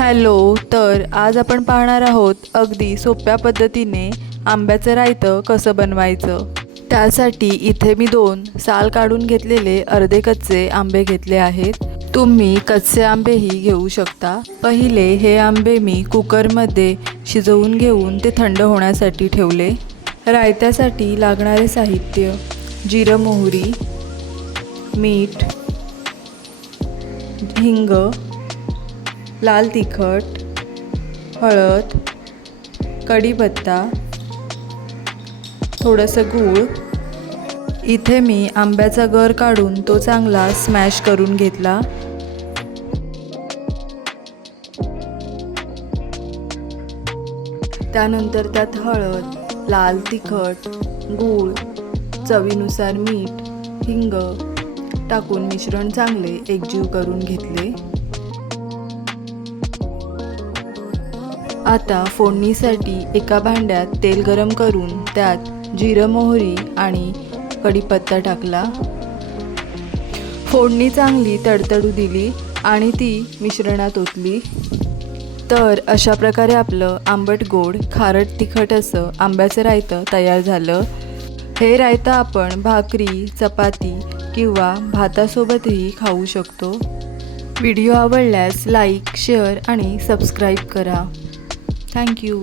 Hello. तर आज आपण पाहणार आहोत अगदी सोप्या पद्धतीने आंब्याचं रायतं कसं बनवायचं। त्यासाठी इथे मी 2 साल काढून घेतलेले अर्धे कच्चे आंबे घेतले आहेत। तुम्ही कच्चे आंबेही घेऊ शकता। पहिले हे आंबे मी कुकरमध्ये शिजवून घेऊन ते थंड होण्यासाठी ठेवले। रायत्यासाठी लागणारे साहित्य: जिरं, मोहरी, मीठ, हिंग, लाल तिखट, हळद, कढीपत्ता, थोडंसं गूळ। इथे मी आंब्याचा गर काढून तो चांगला स्मॅश करून घेतला। त्यानंतर त्यात हळद, लाल तिखट, गूळ, चवीनुसार मीठ, हिंग टाकून मिश्रण चांगले एकजीव करून घेतले। आता फोडणीसाठी एका भांड्यात तेल गरम करून त्यात जिरं, मोहरी आणि कढीपत्ता टाकला। फोडणी चांगली तडतडू दिली आणि ती मिश्रणात ओतली। तर अशा प्रकारे आपलं आंबट गोड खारट तिखट असं आंब्याचं रायतं तयार झालं। हे रायतं आपण भाकरी, चपाती किंवा भातासोबतही खाऊ शकतो। व्हिडिओ आवडल्यास लाईक, शेअर आणि सबस्क्राईब करा। Thank you.